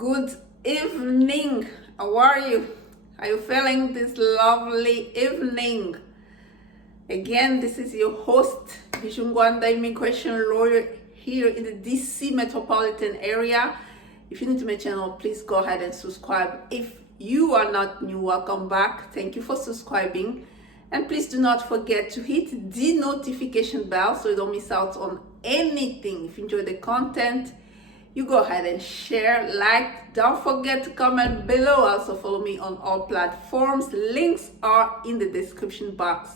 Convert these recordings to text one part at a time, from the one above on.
Good evening. How are you? Are you feeling this lovely evening? Again, this is your host, Bijoux Ngwanda, immigration lawyer here in the DC metropolitan area. If you're new to my channel, please go ahead and subscribe. If you are not new, welcome back. Thank you for subscribing. And please do not forget to hit the notification bell so you don't miss out on anything. If you enjoy the content, you go ahead and share, like. Don't forget to comment below. Also follow me on all platforms. Links are in the description box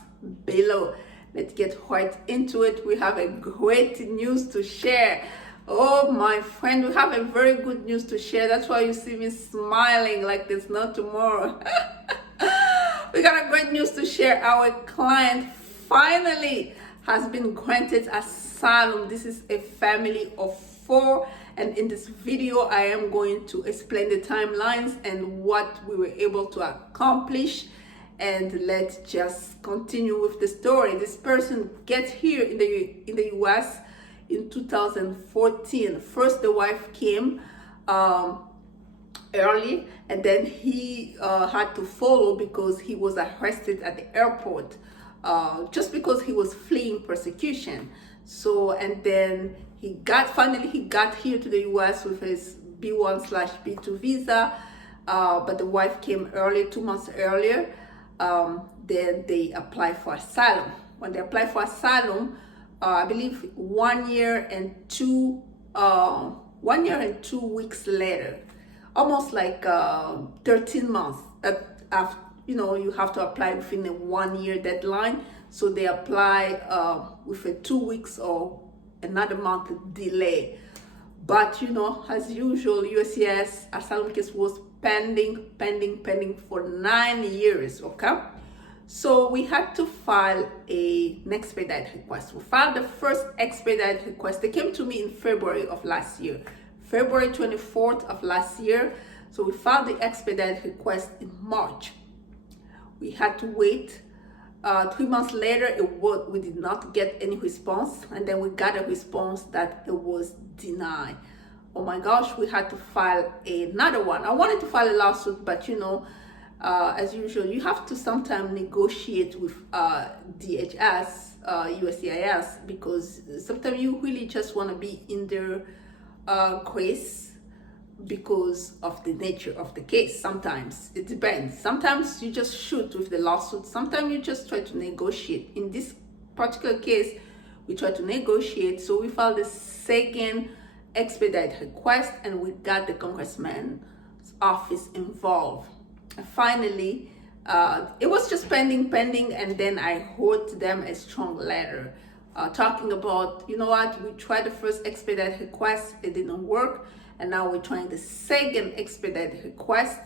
below. Let's get right into it. We have a great news to share. Oh my friend, we have a very good news to share. That's why you see me smiling like there's no tomorrow. We got a great news to share. Our client finally has been granted asylum. This is a family of 4, and in this video I am going to explain the timelines and what we were able to accomplish. And let's just continue with the story. This person gets here in the US in 2014. First the wife came early, and then he had to follow because he was arrested at the airport just because he was fleeing persecution. So, and then he got here to the US with his B1/B2 visa, but the wife came early, 2 months earlier. Then they apply for asylum. When they apply for asylum, I believe 1 year and 2 weeks later, almost like 13 months after, you have to apply within a 1 year deadline. So they apply with a 2 weeks or another month delay. But as usual, USCIS asylum case was pending for 9 years. Okay, so we had to file an expedited request. We filed the first expedited request. They came to me in February of last year, February 24th of last year. So we filed the expedited request in March. We had to wait 3 months later. We did not get any response, and then we got a response that it was denied. Oh my gosh, we had to file another one. I wanted to file a lawsuit, but as usual, you have to sometimes negotiate with DHS, USCIS, because sometimes you really just want to be in their grace because of the nature of the case. Sometimes it depends. Sometimes you just shoot with the lawsuit. Sometimes you just try to negotiate. In this particular case, we tried to negotiate. So we filed the second expedited request, and we got the congressman's office involved. And finally, it was just pending, and then I wrote them a strong letter talking about, we tried the first expedited request, it didn't work, and now we're trying the second expedited request.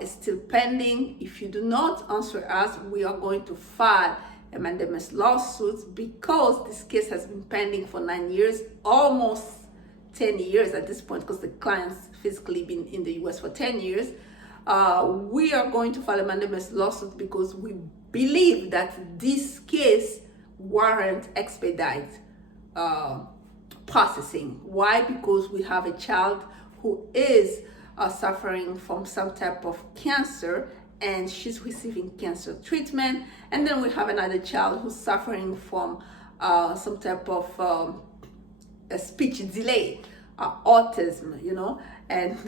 It's still pending. If you do not answer us, we are going to file a mandamus lawsuit, because this case has been pending for 9 years, almost 10 years at this point, because the client's physically been in the US for 10 years. We are going to file a mandamus lawsuit because we believe that this case warrants expedited processing. Why? Because we have a child who is suffering from some type of cancer, and she's receiving cancer treatment. And then we have another child who's suffering from some type of a speech delay, autism, and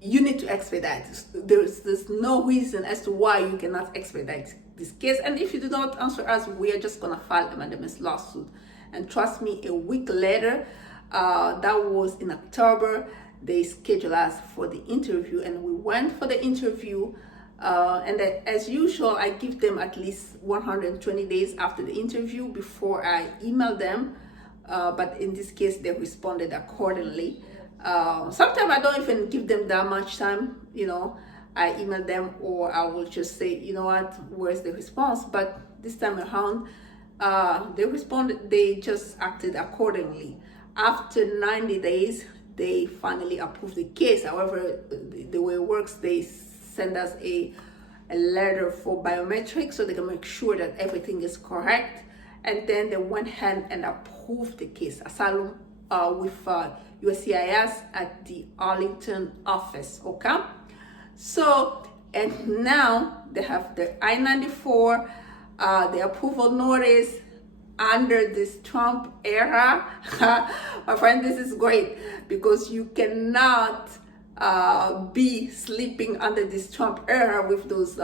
you need to expedite. There's no reason as to why you cannot expedite this case. And if you do not answer us, we are just gonna file a mandamus lawsuit. And trust me, a week later, that was in October, they scheduled us for the interview, and we went for the interview. And as usual, I give them at least 120 days after the interview before I email them. But in this case, they responded accordingly. Sometimes I don't even give them that much time. I email them, or I will just say, where's the response? But this time around, they responded. They just acted accordingly. After 90 days, they finally approved the case. However, the way it works, they send us a letter for biometrics so they can make sure that everything is correct. And then they went ahead and approved the case. Asylum with USCIS at the Arlington office, okay? So, and now they have the I-94, the approval notice under this Trump era. My friend, this is great because you cannot be sleeping under this Trump era with those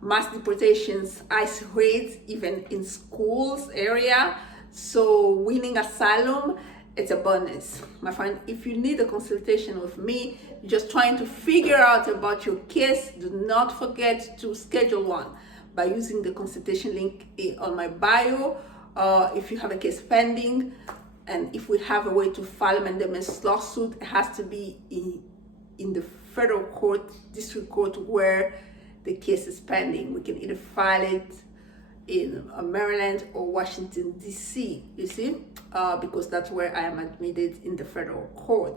mass deportations, ICE raids, even in schools area. So winning asylum, it's a bonus. My friend, if you need a consultation with me, you're just trying to figure out about your case, do not forget to schedule one by using the consultation link on my bio. If you have a case pending, and if we have a way to file a mandamus lawsuit, it has to be in the federal court, district court where the case is pending. We can either file it in Maryland or Washington, D.C., you see, because that's where I am admitted in the federal court.